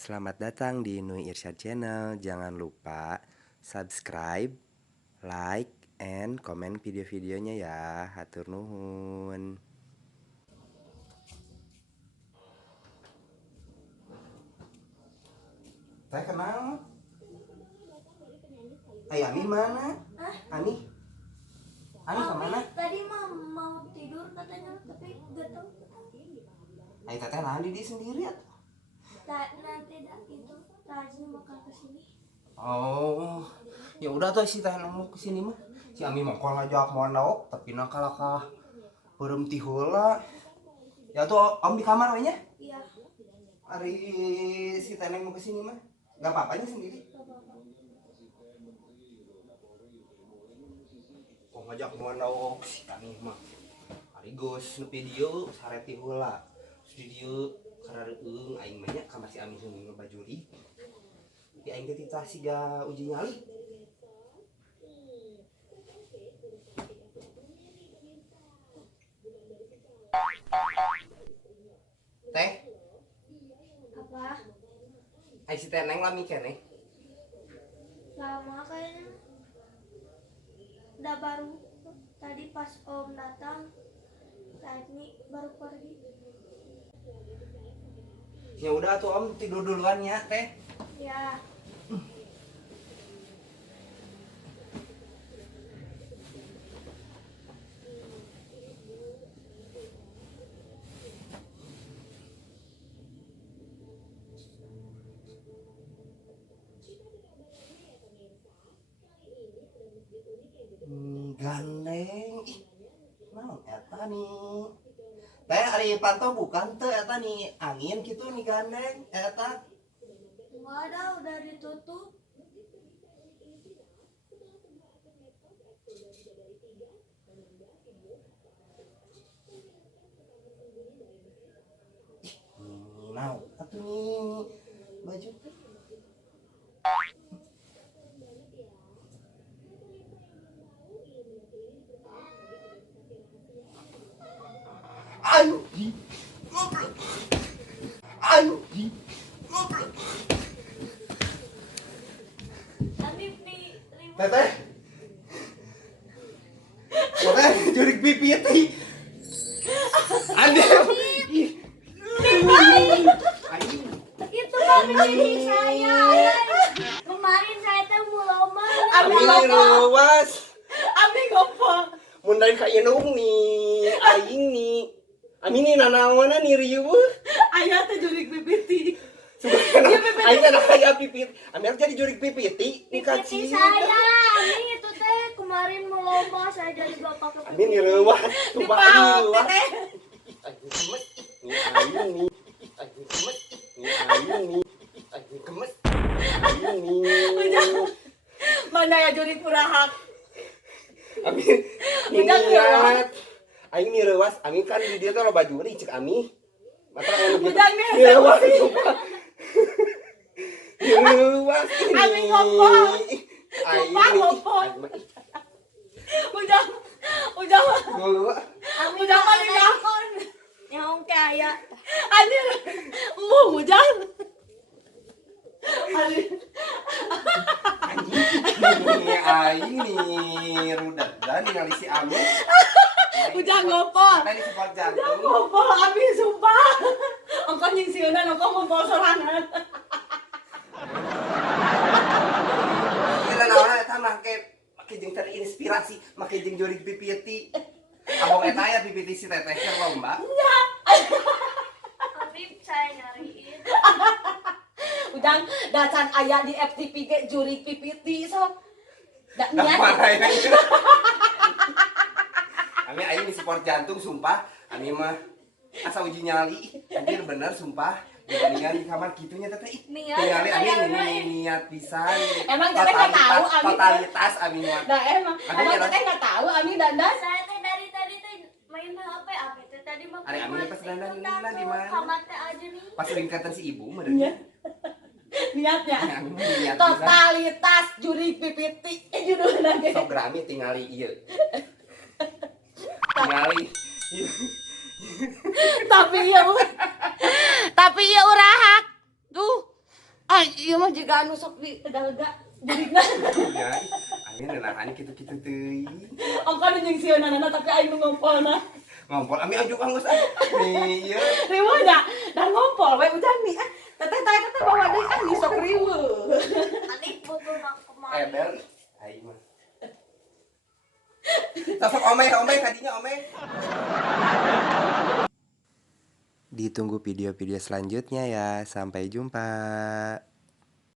Selamat datang di Nui Irsyad Channel. Jangan lupa subscribe, like, and komen video-videonya ya. Hatur nuhun. Saya kenal. Ami mana? Ami? Ami kemana? Tadi mau tidur katanya, tapi gak tahu. Teteh landi di sendiri ya? Nanti itu Rajin bakal kesini. Oh, ya udah tuh si teh nemu kesini mah. Si Ami mau ngajak mondok, tapi nakal berhenti heula. Ya tuh Om di kamar we nya. Iya. Hari si teh mau kesini mah. Gak apa-apanya sendiri. Kok ngajak mondok si Ami mah. Ari geus nu video sareti heula. Video kareueung aing mah nya kamar si Ami seueur ngebajuri. Tapi aing teh titah siga uji nyali. Teh, Apa? ai si teh neng lami keneh. Lama kayaknya. Udah baru tadi pas Om datang, tadi baru pergi. Ya udah tuh Om tidur duluan ya teh. Ya. Gandeng. Ih, naon eta nih? Teh ari pantau bukan teh eta nih angin gitu nih gandeng eta. Enggak ada, udah ditutup. Naon atuh nih baju teh. Anjing. Goblok. Anjing. Goblok. Tapi ribut. Teteh. Teteh jurik pipiti. Ande. Itu baru jadi saya. Kemarin saya teh mau lomba. Ami ruas. Abi gopo. Mun lain ka inung nih aing nih. Ami nih nanaona nih rieuh. Ayah teh jurik pipiti. Aing anak aya pipit. Ami harus jadi jurik pipiti. Pipiti saya. Ini itu teh kemarin mau lomba, saya jadi bapak Ami nih ruas. Di Coba paut Ami ruas. teh. Aing gemes. Nih aing nih. Aing gemes. Nih aing nih. Aing gemes. Aing nih. Mana ya jurik purahak. Ami Ujang niat. Aing nih ruas. Ami kan di dia tuh lo bajuri cek Ami. Mata anu gitu. Ujang nih Nih ruas. Nih ruas ini. Ami ngopo. Aing Sumpah nih. ngopo. Aing mah. Ujang Dulu. Ujang mah dikakon. yang kayak aya. Anjir. Ujang. Anjir. Ini aing nih rudat dan ningali si Ami. Ujang ngopo. Tadi support Ujang jantung. ngopo Abi sumpah. Engko nyingsieunan engko ngopo sorangan. Kita naon eta make jeung terinspirasi make jeung jurik pipiti. Abang eta aya pipiti si teteh keur lomba. Tapi saya nyariin. Ujang dacan aya di FTP ge jurik pipiti sok. Da niat. Mana ya? Ami aing di support jantung sumpah. Ami mah asa uji nyali. Anjir bener sumpah. Dibandingkan di kamar gitunya teteh. Niat, Tinggali Ami kayaknya. ini niat pisan. Emang teteh nggak tahu, Ami. Totalitas Ami mah. Nah emang teteh nggak tahu Ami dandan. Saya teh dari tadi teh main HP, apa teh tadi mah. Ari Ami pas dandan di mana? Kamar teh aja nih. Pas lingkatan si ibu mah Iya. Niatnya. Ami mah niat pisan. Totalitas jurik pipiti judulna ge. Sok Grami tingali ieu. Tingali. Tapi ya urahak. Tuh. ieu mah juga anu sok di lega-lega jurigna. Ya, aing nenangani kitu-kitu teuing. Angka nu jeung sionana tapi aing nu ngompolna. Ngompol ami ajuk anggus ah. Nih, ieu. Riweuh nya, dah ngompol we ujang nih. Teteh bawa deui ani sok riweuh. Anik butuh nak kemarin. Bel. Aing mah. Sosok omeh kadinya omeh. Ditunggu video-video selanjutnya ya. Sampai jumpa.